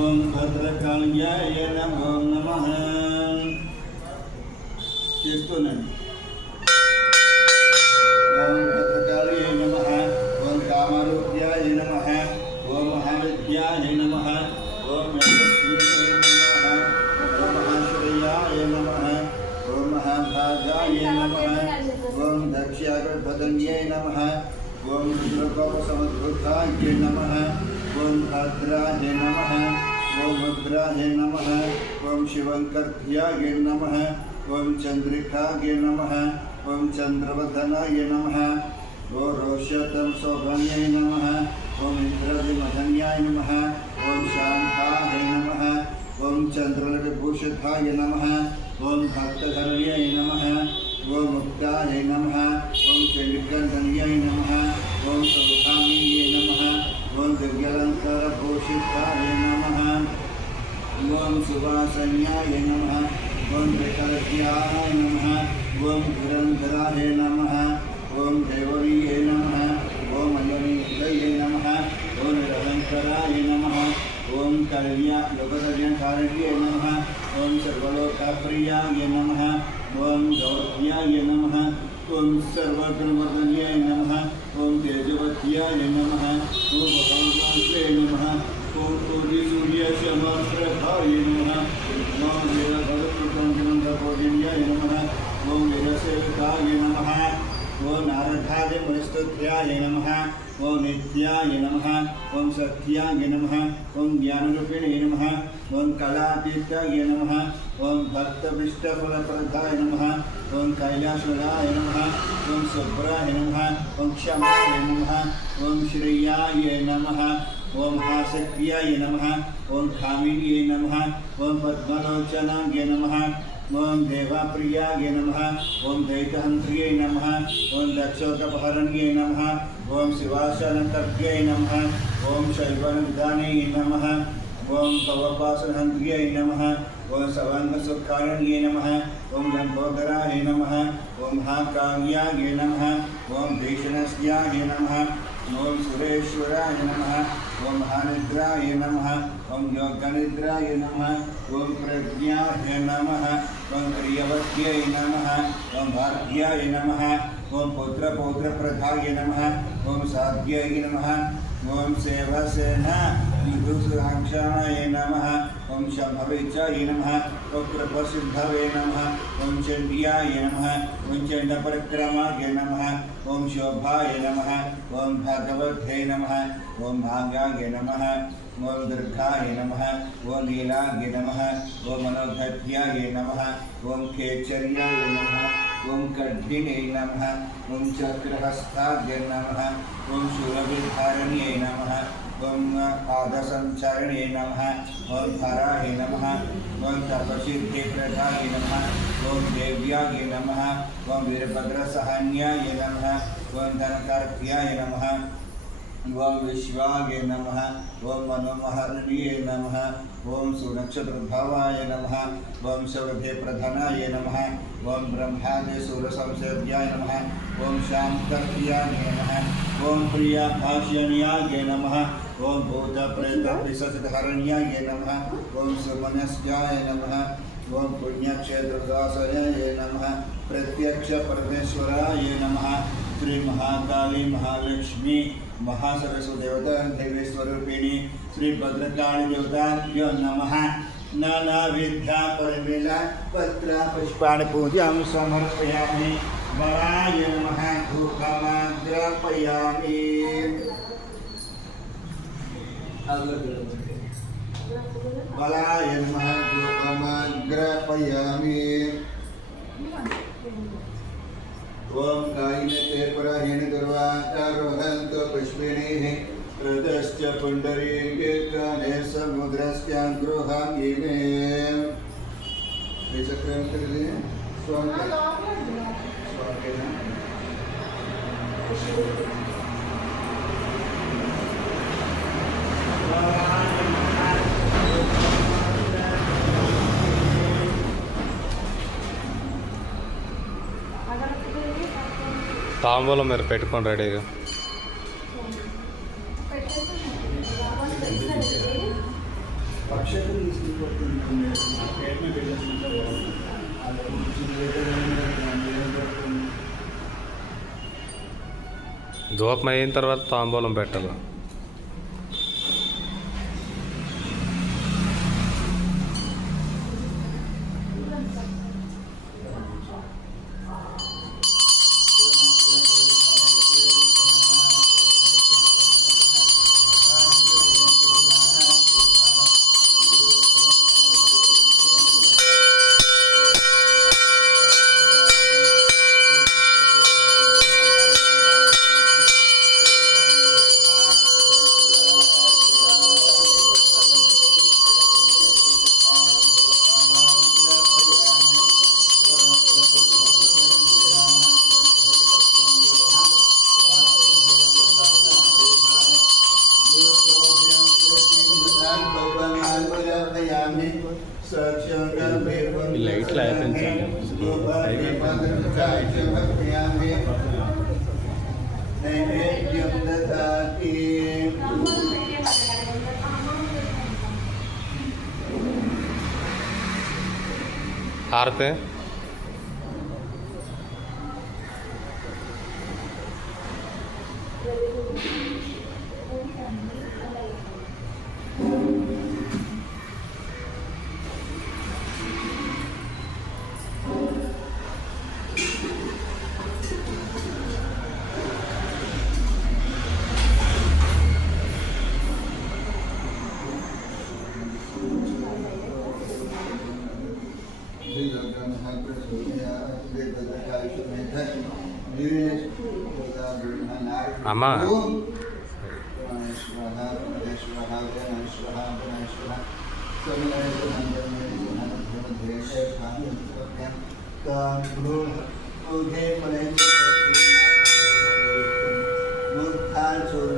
ओम भद्रकाल्याय नमो नमः చేస్తున్నాను ओम भद्रकाल्याय नमः ओम कामारोग्याय नमः ओम महाविद्याय नमः ओम यशस्विने नमः ओम महाश्रेयाय नमः ओम महाभागाय नमः ओम दक्षागर्भदन्ये नमः ओम रुद्रकोपसमुद्भुताय नमः ओम भद्राय नमः ओम रुद्राय नमः ओम शिवंकर्त्याय नमः ओम चंद्रिकाय नमः ओम चंद्रवदनाय नमः ओम रोषतम शोभन्याय नमः ओम इंद्रदिमधन्याय नमः ओम शांताय नमः ओम चंद्रविभूषिताय नमः ओम भक्तधरण्याय नमः ओम मुक्ताय नमः ओम चंडिकाधन्याय नमः ओम सौभामिन्ये नमः ओम दिव्यालंकारभूषिताय नमः ओम सुवासन्याय नमः ओम विकलज्ञाय नमः ओम धुरंधराय नमः ओम देववीये नमः ओम अयनिधये नमः ओम निरलंकराय नमः ओम लोककल्याणकारिणे नमः ओम सर्वलोकप्रियाय नमः ओम गौर्याय नमः ओम सर्वगुणवर्धन्याय नमः ओम तेजवत्याय नमः ओम भगवन्ते नमः ओम सूर्यशमप्रभाय नमः ओम वीरभद्रपुत्रंजनंदकोटिन्याय नमः ओम वीरसेविताय नमः ओम नारदाय मुनिस्तुत्याय नमः ओम नित्याय नमः ओम सत्याय नमः ओम ज्ञानरूपिणे नमः ओम कलातीताय नमः ओम भक्तविष्टफलप्रदाय नमः ओम कैलासराय नमः ओम शुभ्राय नमः ओम क्षमाय नमः ओम श्रेयाय नमः ओम हासक्याय नमः ओम कामिन्ये नमः ओम पद्मलोचनाय नमः ओम देवाप्रियाय नमः ओम दैत्यहन्त्र्यै नमः ओम दक्षोकपहरण्यै नमः ओम शिवासनकर्त्यै नमः ओम शैवनविधानै नमः ओम पवपासनहन्त्र्यै नमः ओम सवाङ्गसुखारण्यै नमः ओम लम्बोदराय नमः ओम महाकाव्याय नमः ओम भीषणस्याय नमः ओम सुरेश्वराय नमः ओम महानिद्राय नमः ओम योगनिद्राय नमः ओम प्रज्ञाय नमः ओम प्रियवत्यै नमः ओम भाग्याय नमः ओम पुत्रपौत्रप्रदाय नमः ओम साध्याय नमः ओम सेवासेना विदुषाक्षाणाय नमः ओम शम्भवेचाय नमः ओम प्रभसिद्धवे नमः ओम चण्ड्याय नमः ओम चण्डपरिक्रमाय नमः ओम शोभाय नमः ओम भगवते नमः ओम भागाय नमः ओम दुर्गाय नमः ओम लीलाय नमः ओम मनोधत्याय नमः ओम केचर्याय नमः ओम कड्डिने नमः ओम चक्रहस्ताय नमः ओम शूलविधारण्ये नमः ओम पादसञ्चारिणे नमः ओम धराय नमः ओम तपसिद्धिप्रदाय नमः ओम देव्याय नमः ओम वीरभद्रसहान्याय नमः ओम धनकार्त्याय नमः ओम विश्वाय नमः ओम मनोमहर्ण्ये नमः ओम सुनक्षत्रभावाय नमः ओम सौरभ्यप्रधानाय नमः ओम ब्रह्मादि सूरसंसेव्याय नमः ओम शांकर्त्याय नमः ओम प्रियाभाष्यन्याय नमः ओम भूतप्रेतपिशाचधारण्याय नमः ओम सुमनस्याय नमः ओम पुण्यक्षेत्रदासाय नमः प्रत्यक्ष परमेश्वराय नमः श्री महाकाली महालक्ष्मी महासरस्वती देवता देवी स्वरूपिणी श्री भद्रकाली देवताभ्यो नमः नाना विद्या परिमेला पत्र पुष्पाणि पूजां समर्पयामि वराय नमः धूपमाग्रापयामि वराय नमः धूपमाग्रापयामि ओम कायिने तेर्परायेण दुर्वाचारोहन्तो पुष्पिणीः हृदश्च पुण्डरीके काने समुद्रस्याङ्गृहाङ्गिने विचक्रं कृते स्वामी తాంబూలం మీరు పెట్టుకోండి రెడీగా. పక్షకులు తీసుకుపోతుంది ధూపం అయిన తర్వాత తాంబూలం పెట్టాలి. లైట్లు అయిపోయింది. హారతి అమ్మా मुखाचुर